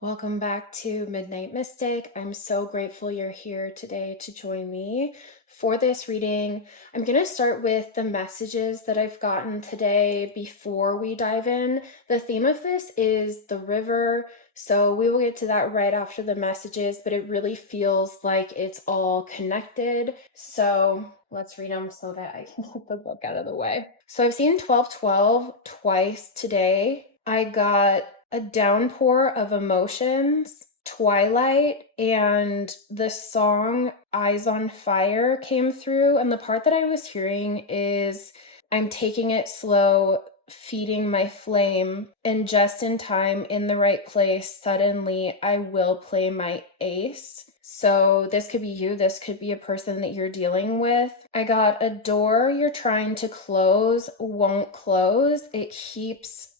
Welcome back to Midnight Mystic. I'm so grateful you're here today to join me for this reading. I'm going to start with the messages that I've gotten today before we dive in. The theme of this is the river, so we will get to that right after the messages, but it really feels like it's all connected. So let's read them so that I can get the book out of the way. So I've seen 1212 twice today. I got a downpour of emotions, Twilight, and the song Eyes on Fire came through. And the part that I was hearing is I'm taking it slow, feeding my flame, and just in time, in the right place, suddenly I will play my ace. So this could be you, this could be a person that you're dealing with. I got a door you're trying to close won't close. It keeps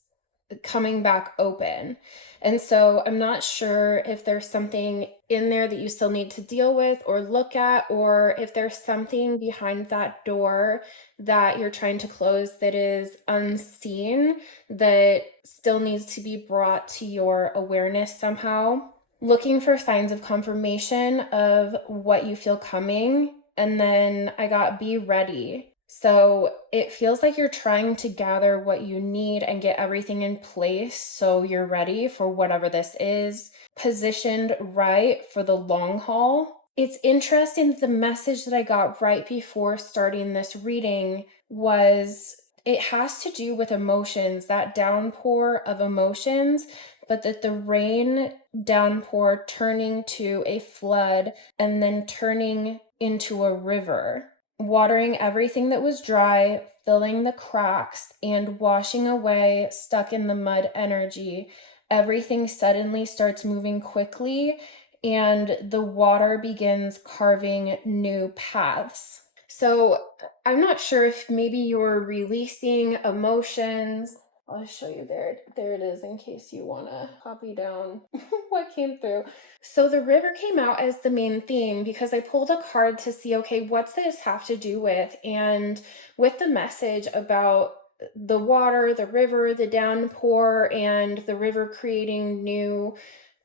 coming back open. And so I'm not sure if there's something in there that you still need to deal with or look at, or if there's something behind that door that you're trying to close that is unseen that still needs to be brought to your awareness somehow. Looking for signs of confirmation of what you feel coming. And then I got be ready. So it feels like you're trying to gather what you need and get everything in place so you're ready for whatever this is, positioned right for the long haul. It's interesting that the message that I got right before starting this reading was it has to do with emotions, that downpour of emotions, but that the rain downpour turning to a flood and then turning into a river, watering everything that was dry, filling the cracks, and washing away stuck in the mud energy. Everything suddenly starts moving quickly, and the water begins carving new paths. So I'm not sure if maybe you're releasing emotions. I'll show you there. There it is in case you want to copy down what came through. So the river came out as the main theme because I pulled a card to see, okay, what's this have to do with? And with the message about the water, the river, the downpour, and the river creating new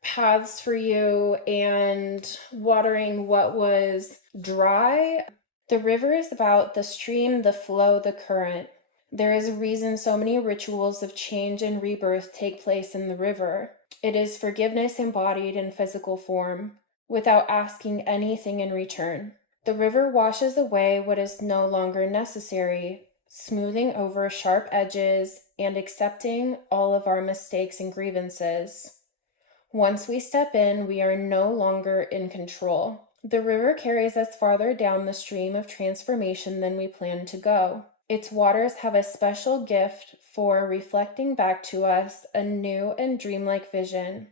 paths for you and watering what was dry. The river is about the stream, the flow, the current. There is a reason so many rituals of change and rebirth take place in the river. It is forgiveness embodied in physical form, without asking anything in return. The river washes away what is no longer necessary, smoothing over sharp edges and accepting all of our mistakes and grievances. Once we step in, we are no longer in control. The river carries us farther down the stream of transformation than we planned to go. Its waters have a special gift for reflecting back to us a new and dreamlike vision.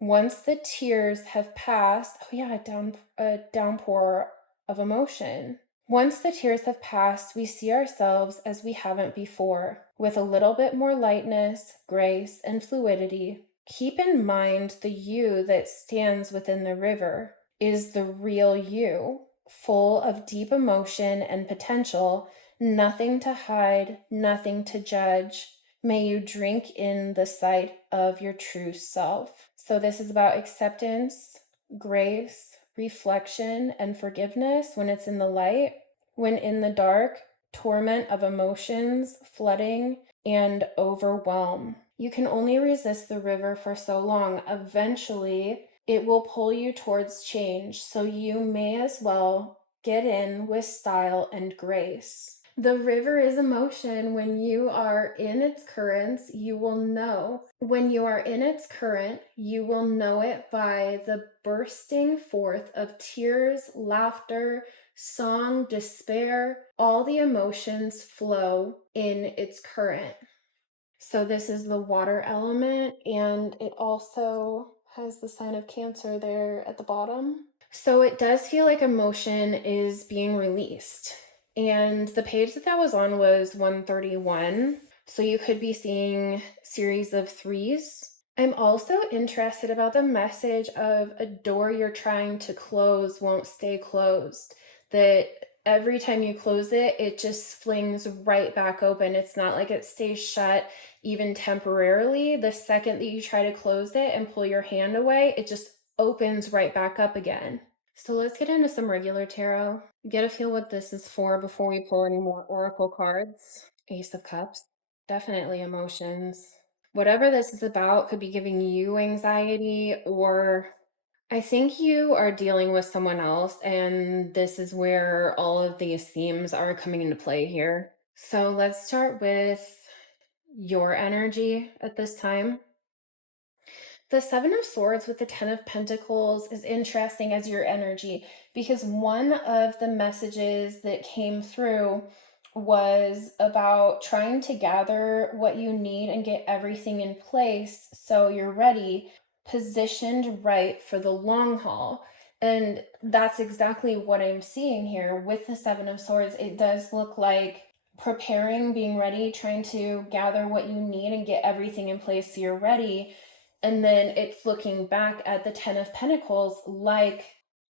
Once the tears have passed, a downpour of emotion. Once the tears have passed, we see ourselves as we haven't before, with a little bit more lightness, grace, and fluidity. Keep in mind the you that stands within the river is the real you, full of deep emotion and potential, nothing to hide, nothing to judge. May you drink in the sight of your true self. So this is about acceptance, grace, reflection, and forgiveness when it's in the light. When in the dark, torment of emotions, flooding, and overwhelm. You can only resist the river for so long. Eventually, it will pull you towards change, so you may as well get in with style and grace. The river is emotion. When you are in its currents, you will know. When you are in its current, you will know it by the bursting forth of tears, laughter, song, despair. All the emotions flow in its current. So this is the water element, and it also has the sign of Cancer there at the bottom. So it does feel like emotion is being released. And the page that was on was 131. So you could be seeing series of threes. I'm also interested about the message of a door you're trying to close won't stay closed. That every time you close it, it just flings right back open. It's not like it stays shut. even temporarily, the second that you try to close it and pull your hand away, it just opens right back up again. So let's get into some regular tarot. Get a feel what this is for before we pull any more oracle cards. Ace of Cups. Definitely emotions. Whatever this is about could be giving you anxiety, or I think you are dealing with someone else, and this is where all of these themes are coming into play here. So let's start with your energy at this time. The Seven of Swords with the Ten of Pentacles is interesting as your energy, because one of the messages that came through was about trying to gather what you need and get everything in place so you're ready, positioned right for the long haul. And that's exactly what I'm seeing here with the Seven of Swords. It does look like preparing, being ready, trying to gather what you need and get everything in place so you're ready. And then it's looking back at the Ten of Pentacles like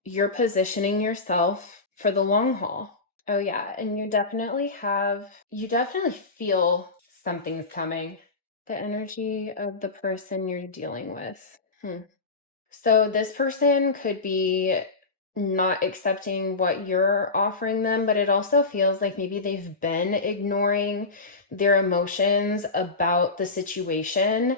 you're positioning yourself for the long haul. Oh, yeah. And you definitely feel something's coming. The energy of the person you're dealing with. So this person could be not accepting what you're offering them, but it also feels like maybe they've been ignoring their emotions about the situation,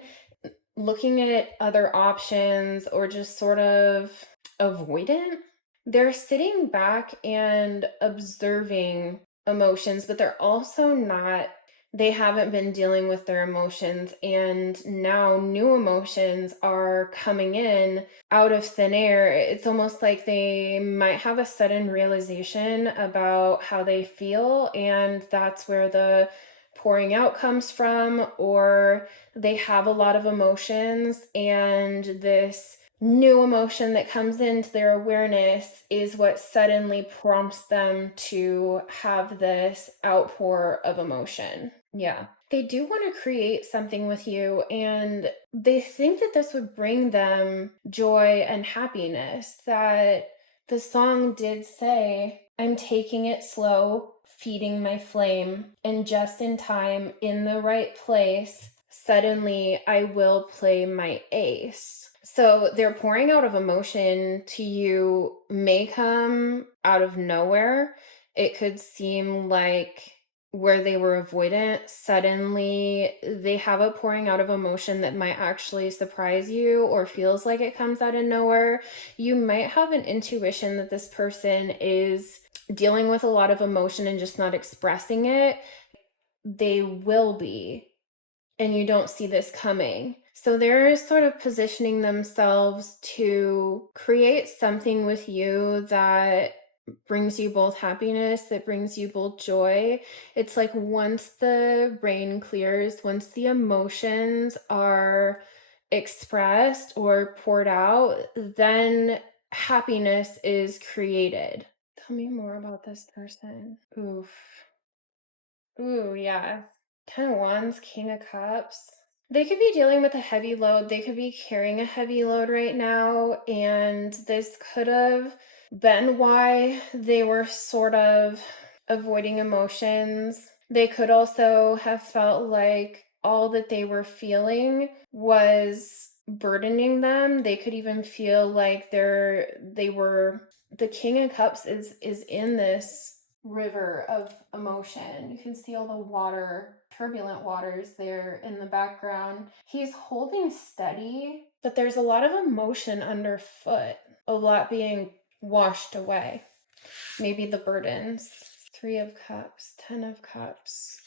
looking at other options, or just sort of avoidant. They're sitting back and observing emotions, but they're also not, they haven't been dealing with their emotions. And now new emotions are coming in out of thin air. It's almost like they might have a sudden realization about how they feel, and that's where the pouring out comes from, or they have a lot of emotions, and this new emotion that comes into their awareness is what suddenly prompts them to have this outpour of emotion. Yeah. They do want to create something with you, and they think that this would bring them joy and happiness. That the song did say, I'm taking it slow, feeding my flame, and just in time, in the right place, suddenly I will play my ace. So they're pouring out of emotion to you, may come out of nowhere. It could seem like where they were avoidant, suddenly they have a pouring out of emotion that might actually surprise you, or feels like it comes out of nowhere. You might have an intuition that this person is dealing with a lot of emotion and just not expressing it. They will be, and you don't see this coming. So they're sort of positioning themselves to create something with you that brings you both happiness, that brings you both joy. It's like once the rain clears, once the emotions are expressed or poured out, then happiness is created. Tell me more about this person. Oof. Ooh, yeah. 10 of Wands, King of Cups. They could be dealing with a heavy load. They could be carrying a heavy load right now. And this could have been why they were sort of avoiding emotions. They could also have felt like all that they were feeling was burdening them. They could even feel like they were, the King of Cups is in this river of emotion. You can see all the water, turbulent waters there in the background. He's holding steady, but there's a lot of emotion underfoot, a lot being washed away. Maybe the burdens. 3 of Cups, 10 of Cups,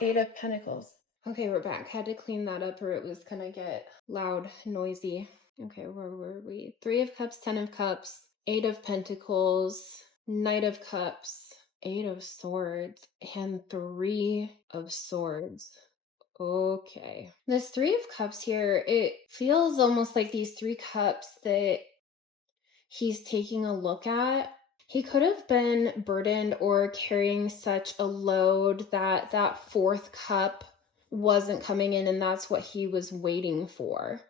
8 of Pentacles. Okay, we're back. Had to clean that up or it was gonna get loud, noisy. Okay, where were we? 3 of Cups, 10 of Cups, 8 of Pentacles, Knight of Cups, 8 of Swords, and 3 of Swords. Okay. This 3 of Cups here, it feels almost like these 3 cups that he's taking a look at. He could have been burdened or carrying such a load that that 4th cup wasn't coming in, and that's what he was waiting for.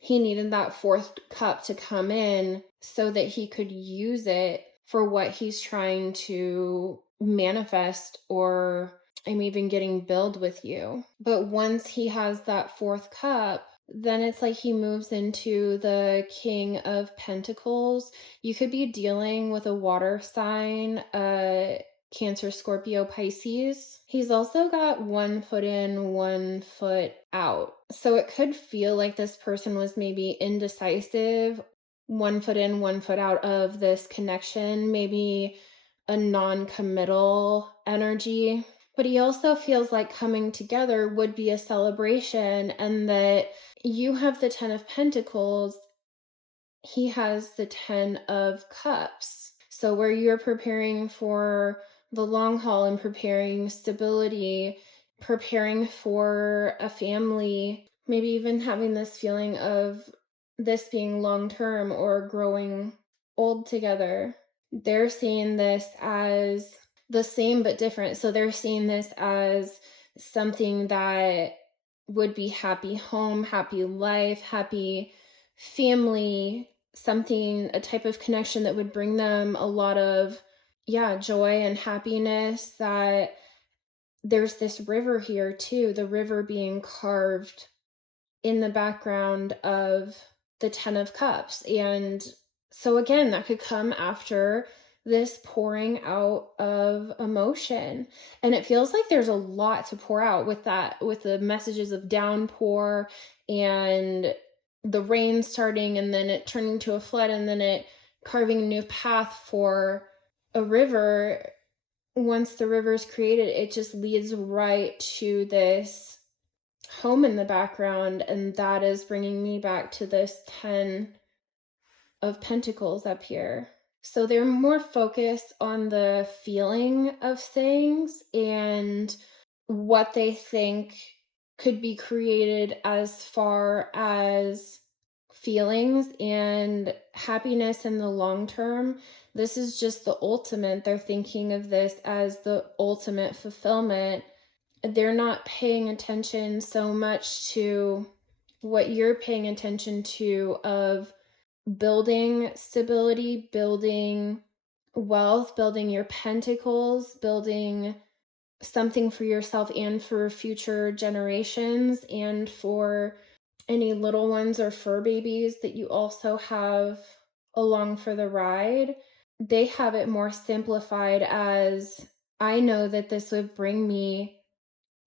He needed that 4th cup to come in so that he could use it for what he's trying to manifest or I'm even getting billed with you. But once he has that fourth cup, then it's like he moves into the King of Pentacles. You could be dealing with a water sign, Cancer, Scorpio, Pisces. He's also got 1 foot in, 1 foot out. So it could feel like this person was maybe indecisive, 1 foot in, 1 foot out of this connection, maybe a non-committal energy. But he also feels like coming together would be a celebration, and that you have the 10 of Pentacles, he has the 10 of Cups. So where you're preparing for the long haul and preparing stability, preparing for a family, maybe even having this feeling of this being long term or growing old together, they're seeing this as the same but different. So they're seeing this as something that would be happy home, happy life, happy family, something, a type of connection that would bring them a lot of, joy and happiness. That there's this river here too, the river being carved in the background of the 10 of Cups. And so again, that could come after this pouring out of emotion. And it feels like there's a lot to pour out with that, with the messages of downpour and the rain starting and then it turning to a flood and then it carving a new path for a river. Once the river's created, it just leads right to this home in the background, and that is bringing me back to this 10 of Pentacles up here. So they're more focused on the feeling of things and what they think could be created as far as feelings and happiness in the long term. This is just the ultimate. They're thinking of this as the ultimate fulfillment. They're not paying attention so much to what you're paying attention to, of building stability, building wealth, building your pentacles, building something for yourself and for future generations, and for any little ones or fur babies that you also have along for the ride. They have it more simplified as, I know that this would bring me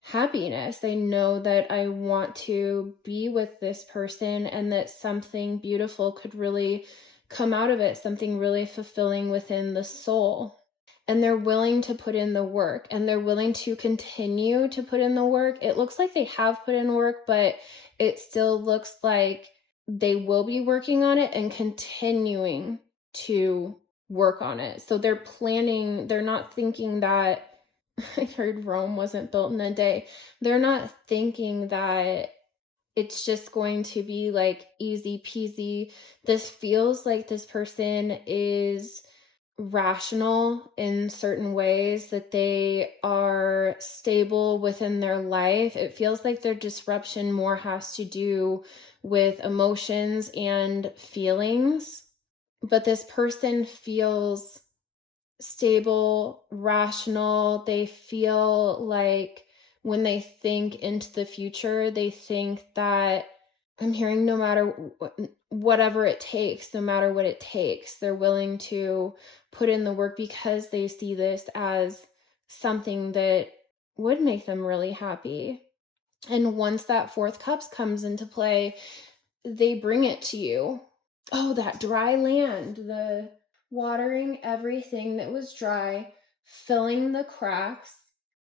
happiness. I know that I want to be with this person and that something beautiful could really come out of it, something really fulfilling within the soul. And they're willing to put in the work, and they're willing to continue to put in the work. It looks like they have put in work, but it still looks like they will be working on it and continuing to work on it. So they're planning, they're not thinking that I heard Rome wasn't built in a day. They're not thinking that it's just going to be like easy peasy. This feels like this person is rational in certain ways, that they are stable within their life. It feels like their disruption more has to do with emotions and feelings. But this person feels stable, rational. They feel like when they think into the future, they think that, I'm hearing, no matter whatever it takes, no matter what it takes, they're willing to put in the work because they see this as something that would make them really happy. And once that fourth cups comes into play, they bring it to you. Oh, that dry land, the watering everything that was dry, filling the cracks,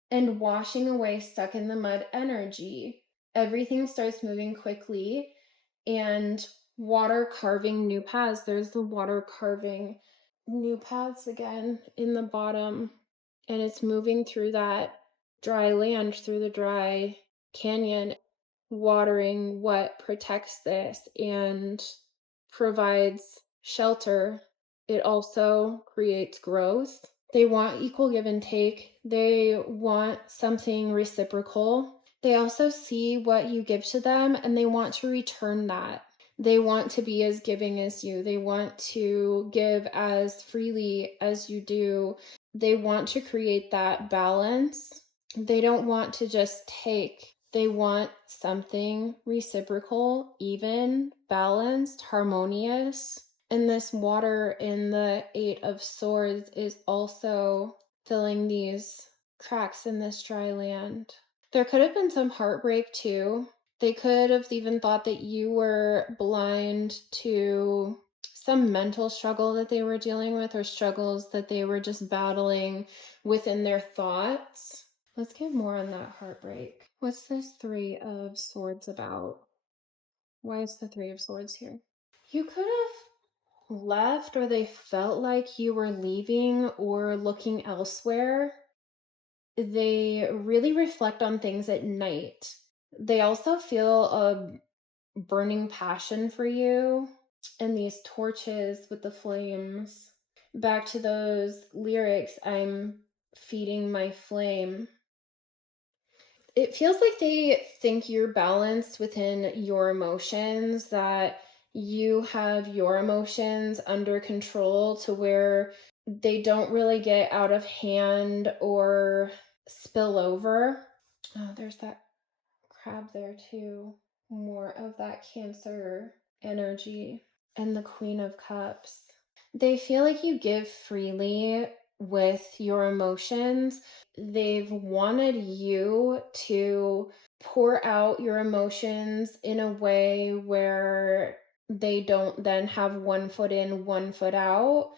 and washing away stuck in the mud energy. Everything starts moving quickly, and water carving new paths. There's the water carving new paths again in the bottom, and it's moving through that dry land, through the dry canyon, watering what protects this and provides shelter. It also creates growth. They want equal give and take. They want something reciprocal. They also see what you give to them and they want to return that. They want to be as giving as you. They want to give as freely as you do. They want to create that balance. They don't want to just take, they want something reciprocal, even, balanced, harmonious. And this water in the Eight of Swords is also filling these cracks in this dry land. There could have been some heartbreak too. They could have even thought that you were blind to some mental struggle that they were dealing with, or struggles that they were just battling within their thoughts. Let's get more on that heartbreak. What's this Three of Swords about? Why is the Three of Swords here? You could have left, or they felt like you were leaving or looking elsewhere. They really reflect on things at night. They also feel a burning passion for you, and these torches with the flames. Back to those lyrics, I'm feeding my flame. It feels like they think you're balanced within your emotions, that you have your emotions under control to where they don't really get out of hand or spill over. Oh, there's that crab there too. More of that Cancer energy. And the Queen of Cups. They feel like you give freely with your emotions. They've wanted you to pour out your emotions in a way where they don't then have one foot in, one foot out.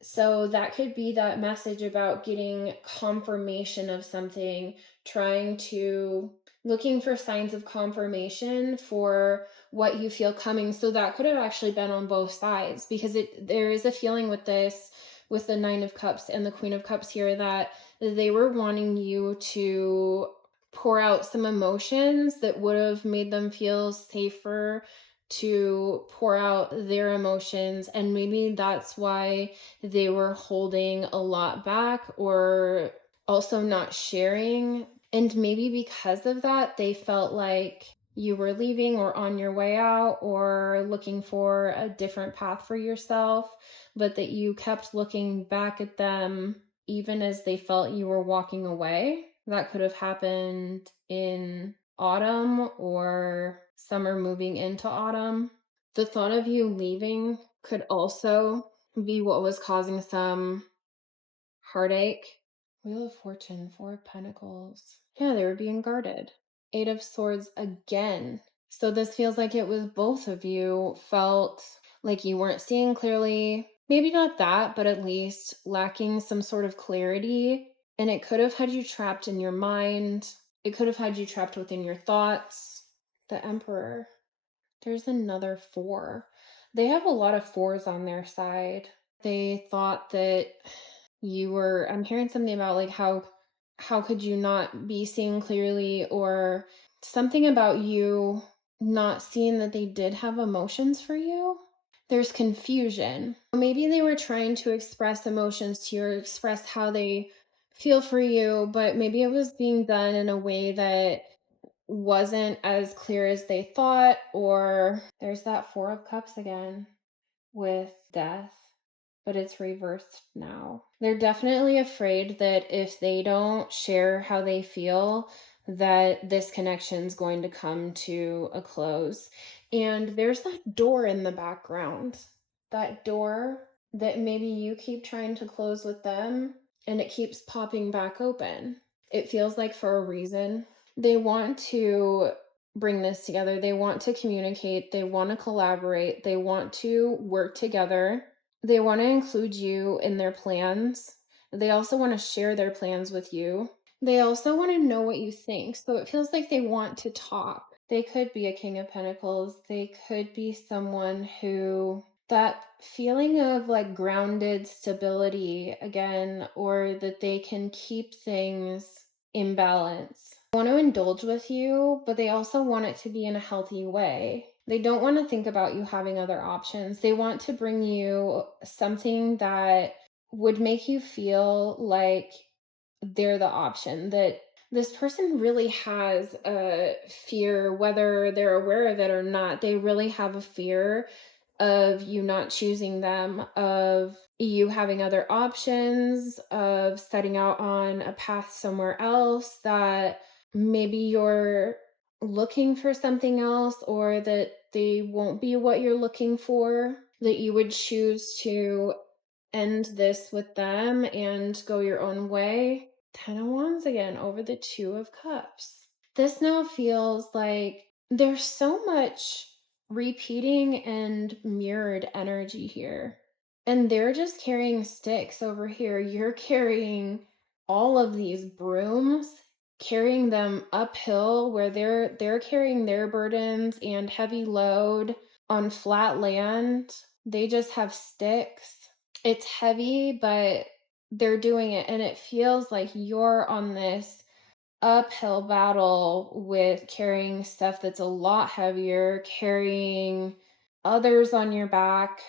So that could be that message about getting confirmation of something, trying to, looking for signs of confirmation for what you feel coming. So that could have actually been on both sides, because there is a feeling with this, with the Nine of Cups and the Queen of Cups here, that they were wanting you to pour out some emotions that would have made them feel safer to pour out their emotions. And maybe that's why they were holding a lot back, or also not sharing. And maybe because of that, they felt like you were leaving or on your way out or looking for a different path for yourself, but that you kept looking back at them even as they felt you were walking away. That could have happened in autumn or summer moving into autumn. The thought of you leaving could also be what was causing some heartache. Wheel of Fortune, Four of Pentacles. Yeah, they were being guarded. Eight of Swords again. So this feels like it was both of you felt like you weren't seeing clearly. Maybe not that, but at least lacking some sort of clarity. And it could have had you trapped in your mind. It could have had you trapped within your thoughts. The Emperor. There's another four. They have a lot of fours on their side. They thought that you were, I'm hearing something about like how could you not be seeing clearly, or something about you not seeing that they did have emotions for you. There's confusion. Maybe they were trying to express emotions to you, or express how they feel for you, but maybe it was being done in a way that wasn't as clear as they thought. Or there's that Four of Cups again with death, but it's reversed now. They're definitely afraid that if they don't share how they feel, that this connection's going to come to a close. And there's that door in the background. That door that maybe you keep trying to close with them, and it keeps popping back open. It feels like for a reason. They want to bring this together. They want to communicate. They want to collaborate. They want to work together. They want to include you in their plans. They also want to share their plans with you. They also want to know what you think. So it feels like they want to talk. They could be a King of Pentacles. They could be someone who, that feeling of like grounded stability again, or that they can keep things in balance. They want to indulge with you, but they also want it to be in a healthy way. They don't want to think about you having other options. They want to bring you something that would make you feel like they're the option, that this person really has a fear, whether they're aware of it or not. They really have a fear of you not choosing them, of you having other options, of setting out on a path somewhere else, that maybe you're looking for something else, or that they won't be what you're looking for, that you would choose to end this with them and go your own way. Ten of Wands again over the Two of Cups. This now feels like there's so much repeating and mirrored energy here. And they're just carrying sticks over here. You're carrying all of these brooms, carrying them uphill where they're carrying their burdens and heavy load on flat land. They just have sticks. It's heavy, but they're doing it, and it feels like you're on this uphill battle with carrying stuff that's a lot heavier, carrying others on your back.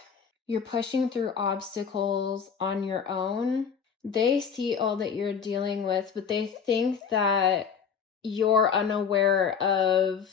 You're pushing through obstacles on your own. They see all that you're dealing with, but they think that you're unaware of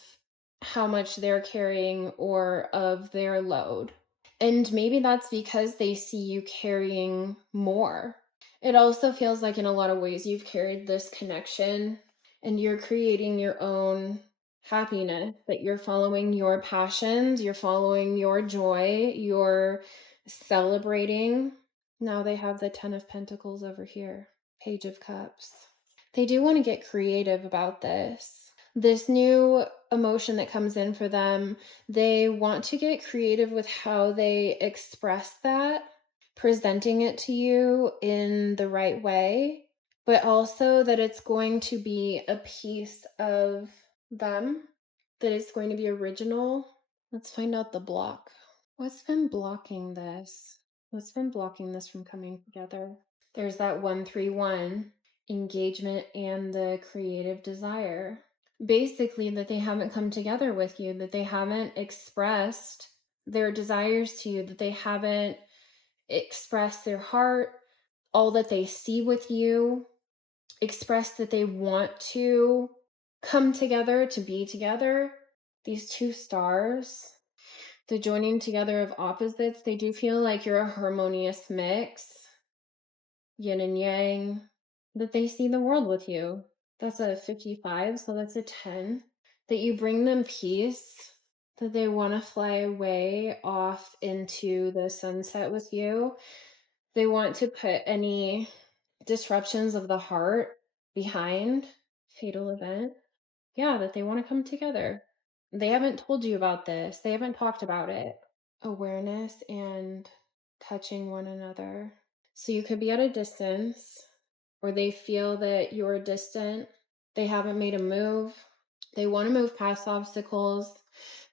how much they're carrying or of their load. And maybe that's because they see you carrying more. It also feels like in a lot of ways you've carried this connection and you're creating your own happiness, that you're following your passions, you're following your joy, you're celebrating. Now they have the Ten of Pentacles over here, Page of Cups. They do want to get creative about this. This new emotion that comes in for them, they want to get creative with how they express that, presenting it to you in the right way, but also that it's going to be a piece of them, that it's going to be original. Let's find out the block. What's been blocking this? What's been blocking this from coming together? There's that 131, engagement and the creative desire. Basically, that they haven't come together with you, that they haven't expressed their desires to you, that they haven't expressed their heart, all that they see with you, express that they want to come together, to be together. These two stars, the joining together of opposites, they do feel like you're a harmonious mix, yin and yang, that they see the world with you. That's a 55, so that's a 10. That you bring them peace, that they want to fly away off into the sunset with you. They want to put any disruptions of the heart behind. Fatal event. Yeah, that they want to come together. They haven't told you about this. They haven't talked about it. Awareness and touching one another. So you could be at a distance, or they feel that you're distant. They haven't made a move. They want to move past obstacles.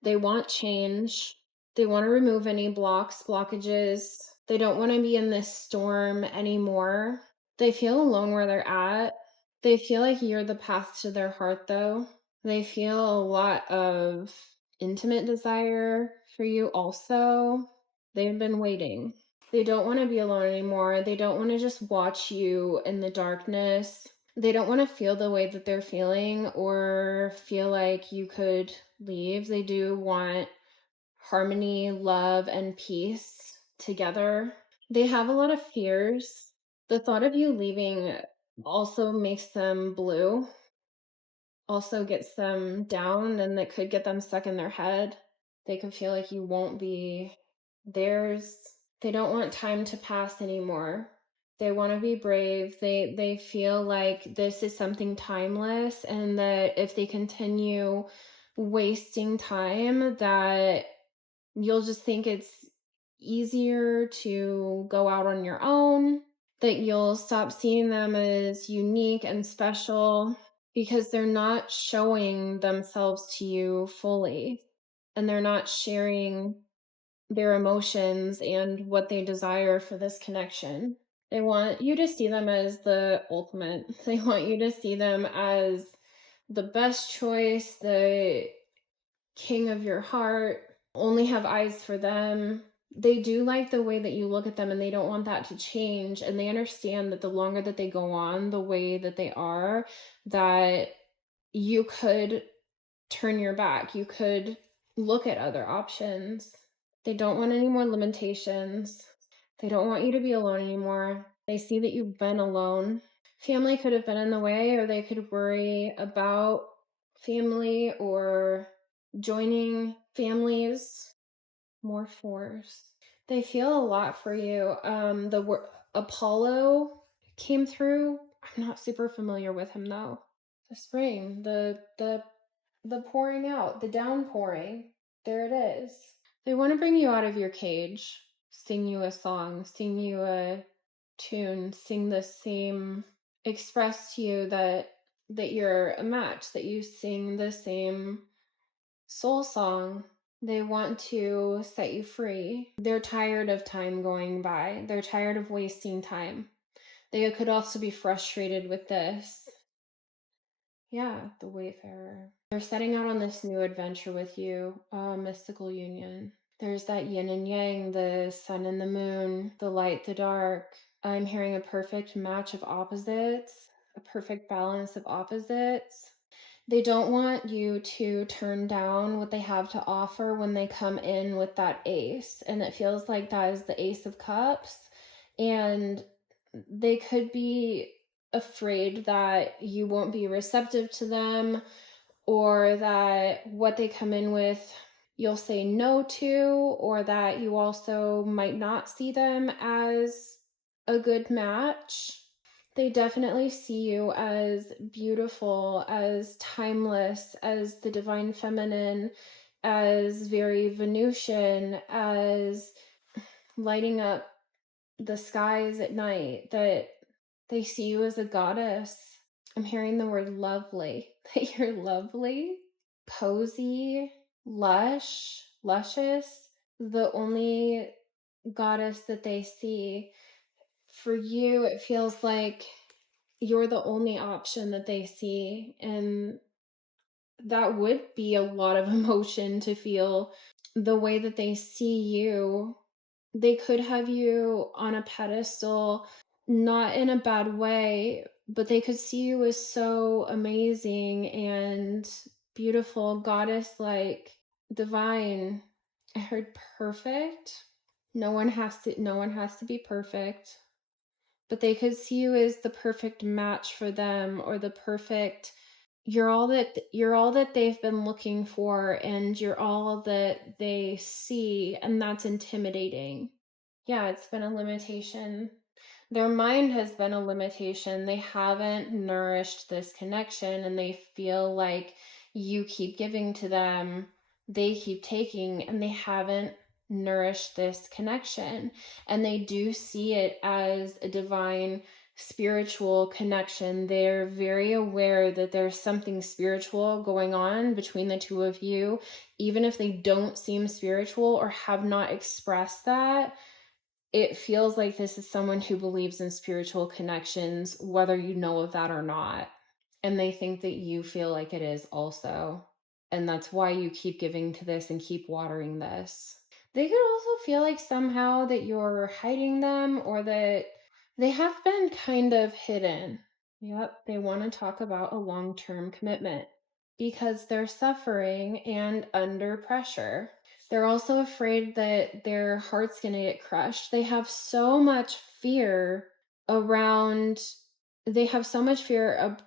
They want change. They want to remove any blockages. They don't want to be in this storm anymore. They feel alone where they're at. They feel like you're the path to their heart, though. They feel a lot of intimate desire for you also. They've been waiting. They don't want to be alone anymore. They don't want to just watch you in the darkness. They don't want to feel the way that they're feeling or feel like you could leave. They do want harmony, love, and peace together. They have a lot of fears. The thought of you leaving also makes them blue, also gets them down, and it could get them stuck in their head. They could feel like you won't be theirs. They don't want time to pass anymore. They want to be brave. They feel like this is something timeless, and that if they continue wasting time, that you'll just think it's easier to go out on your own, that you'll stop seeing them as unique and special because they're not showing themselves to you fully, and they're not sharing their emotions and what they desire for this connection. They want you to see them as the ultimate. They want you to see them as the best choice, the king of your heart, only have eyes for them. They do like the way that you look at them, and they don't want that to change. And they understand that the longer that they go on the way that they are, that you could turn your back. You could look at other options. They don't want any more limitations. They don't want you to be alone anymore. They see that you've been alone. Family could have been in the way, or they could worry about family or joining families. More force. They feel a lot for you. Apollo came through. I'm not super familiar with him though. The spring, the pouring out, the downpouring. There it is. They want to bring you out of your cage, sing you a song, sing you a tune, sing the same, express to you that you're a match, that you sing the same soul song. They want to set you free. They're tired of time going by. They're tired of wasting time. They could also be frustrated with this. Yeah, the Wayfarer. They're setting out on this new adventure with you, a mystical union. There's that yin and yang, the sun and the moon, the light, the dark. I'm hearing a perfect match of opposites, a perfect balance of opposites. They don't want you to turn down what they have to offer when they come in with that ace. And it feels like that is the Ace of Cups. And they could be afraid that you won't be receptive to them, or that what they come in with you'll say no to, or that you also might not see them as a good match. They definitely see you as beautiful, as timeless, as the divine feminine, as very Venusian, as lighting up the skies at night, that they see you as a goddess. I'm hearing the word lovely, that you're lovely, cozy, lush, luscious, the only goddess that they see. For you, it feels like you're the only option that they see, and that would be a lot of emotion to feel. The way that they see you, they could have you on a pedestal, not in a bad way, but they could see you as so amazing and beautiful, goddess-like, divine. I heard perfect. No one has to be perfect, but they could see you as the perfect match for them, or the perfect, you're all that they've been looking for, and you're all that they see, and that's intimidating. Yeah, it's been a limitation. Their mind has been a limitation. They haven't nourished this connection, and they feel like you keep giving to them, they keep taking, and they haven't nourished this connection. And they do see it as a divine spiritual connection. They're very aware that there's something spiritual going on between the two of you, even if they don't seem spiritual or have not expressed that. It feels like this is someone who believes in spiritual connections, whether you know of that or not. And they think that you feel like it is also. And that's why you keep giving to this and keep watering this. They could also feel like somehow that you're hiding them, or that they have been kind of hidden. Yep, they want to talk about a long-term commitment because they're suffering and under pressure. They're also afraid that their heart's going to get crushed. They have so much fear around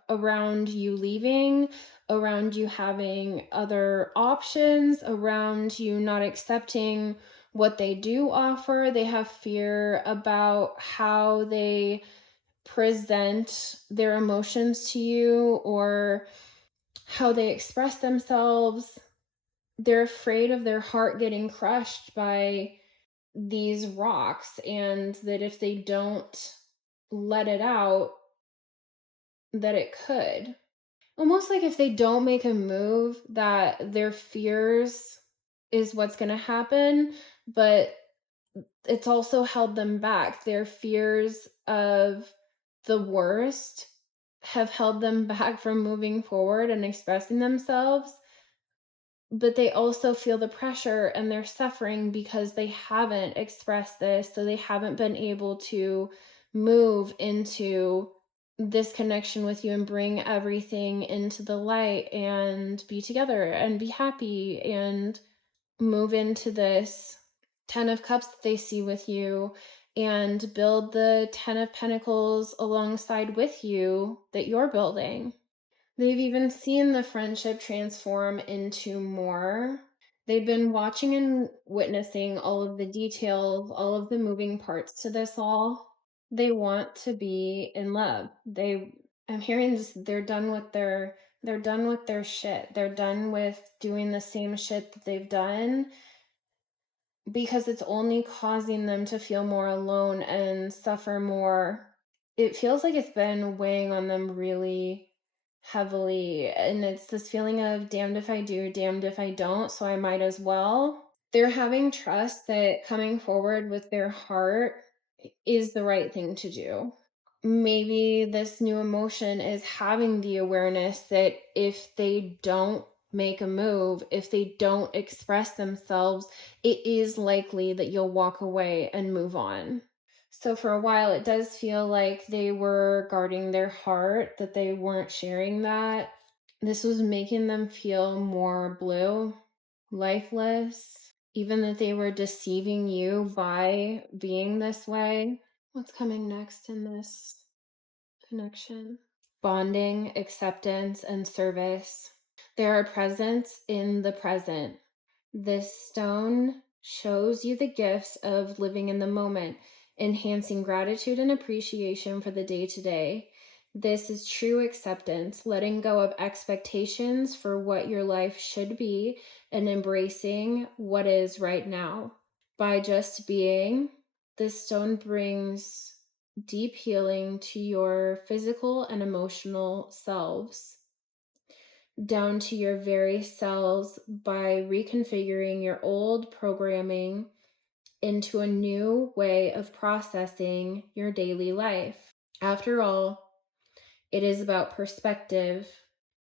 around you leaving, around you having other options, around you not accepting what they do offer. They have fear about how they present their emotions to you, or how they express themselves. They're afraid of their heart getting crushed by these rocks, and that if they don't let it out, that it could. Almost like if they don't make a move, that their fears is what's going to happen, but it's also held them back. Their fears of the worst have held them back from moving forward and expressing themselves. But they also feel the pressure, and they're suffering because they haven't expressed this, so they haven't been able to move into this connection with you and bring everything into the light and be together and be happy and move into this Ten of Cups that they see with you, and build the Ten of Pentacles alongside with you that you're building. They've even seen the friendship transform into more. They've been watching and witnessing all of the details, all of the moving parts to this all. They want to be in love. I'm hearing just they're done with their shit. They're done with doing the same shit that they've done because it's only causing them to feel more alone and suffer more. It feels like it's been weighing on them really heavily, and it's this feeling of damned if I do, damned if I don't, so I might as well. They're having trust that coming forward with their heart is the right thing to do. Maybe this new emotion is having the awareness that if they don't make a move, if they don't express themselves, it is likely that you'll walk away and move on. So for a while, it does feel like they were guarding their heart, that they weren't sharing that. This was making them feel more blue, lifeless, even that they were deceiving you by being this way. What's coming next in this connection? Bonding, acceptance, and service. There are presents in the present. This stone shows you the gifts of living in the moment, enhancing gratitude and appreciation for the day to day. This is true acceptance, letting go of expectations for what your life should be and embracing what is right now. By just being, this stone brings deep healing to your physical and emotional selves, down to your very cells, by reconfiguring your old programming into a new way of processing your daily life. After all, it is about perspective.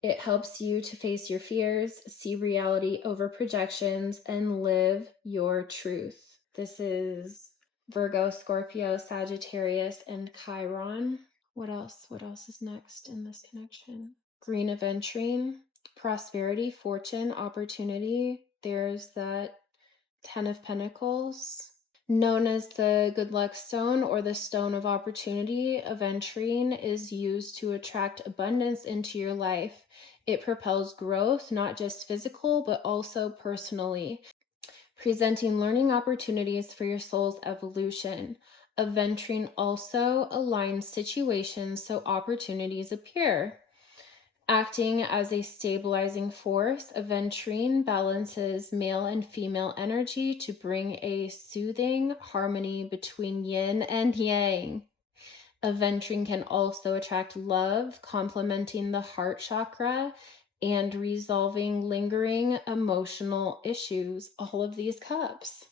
It helps you to face your fears, see reality over projections, and live your truth. This is Virgo, Scorpio, Sagittarius, and Chiron. What else? What else is next in this connection? Green Aventurine, prosperity, fortune, opportunity. There's that Ten of Pentacles. Known as the good luck stone or the stone of opportunity, aventurine is used to attract abundance into your life. It propels growth, not just physical, but also personally, presenting learning opportunities for your soul's evolution. Aventurine also aligns situations so opportunities appear. Acting as a stabilizing force, aventurine balances male and female energy to bring a soothing harmony between yin and yang. Aventurine can also attract love, complementing the heart chakra and resolving lingering emotional issues. All of these cups.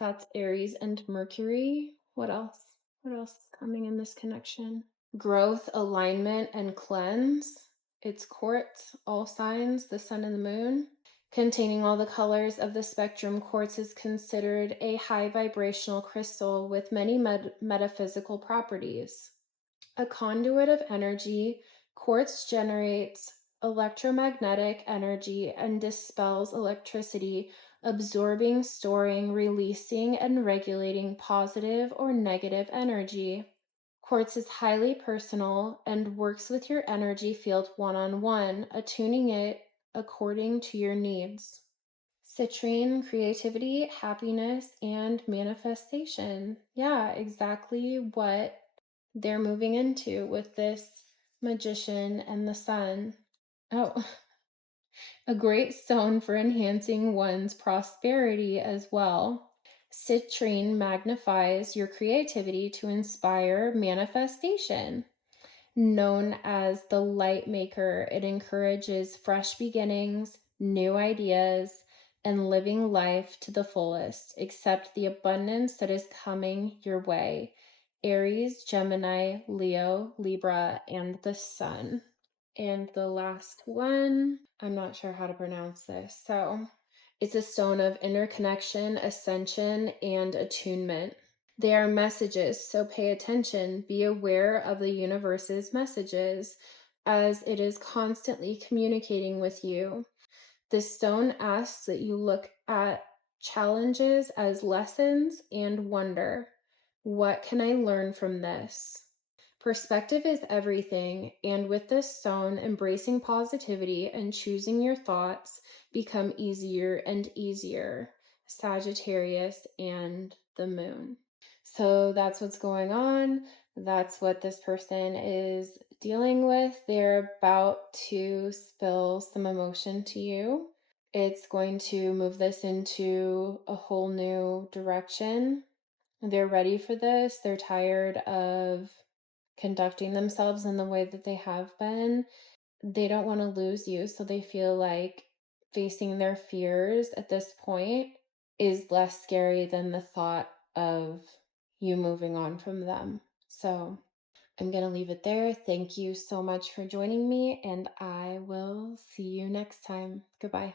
That's Aries and Mercury. What else? What else is coming in this connection? Growth, alignment, and cleanse. It's quartz, all signs, the sun and the moon. Containing all the colors of the spectrum, quartz is considered a high vibrational crystal with many metaphysical properties. A conduit of energy, quartz generates electromagnetic energy and dispels electricity, absorbing, storing, releasing, and regulating positive or negative energy. Quartz is highly personal and works with your energy field one-on-one, attuning it according to your needs. Citrine, creativity, happiness, and manifestation. Yeah, exactly what they're moving into with this magician and the sun. Oh, a great stone for enhancing one's prosperity as well. Citrine magnifies your creativity to inspire manifestation. Known as the light maker, it encourages fresh beginnings, new ideas, and living life to the fullest. Accept the abundance that is coming your way. Aries, Gemini, Leo, Libra, and the Sun. And the last one, I'm not sure how to pronounce this. So it's a stone of interconnection, ascension, and attunement. They are messages, so pay attention. Be aware of the universe's messages as it is constantly communicating with you. This stone asks that you look at challenges as lessons and wonder. What can I learn from this? Perspective is everything, and with this stone, embracing positivity and choosing your thoughts become easier and easier. Sagittarius and the moon. So that's what's going on. That's what this person is dealing with. They're about to spill some emotion to you. It's going to move this into a whole new direction. They're ready for this. They're tired of conducting themselves in the way that they have been. They don't want to lose you, so they feel like facing their fears at this point is less scary than the thought of you moving on from them. So I'm going to leave it there. Thank you so much for joining me, and I will see you next time. Goodbye.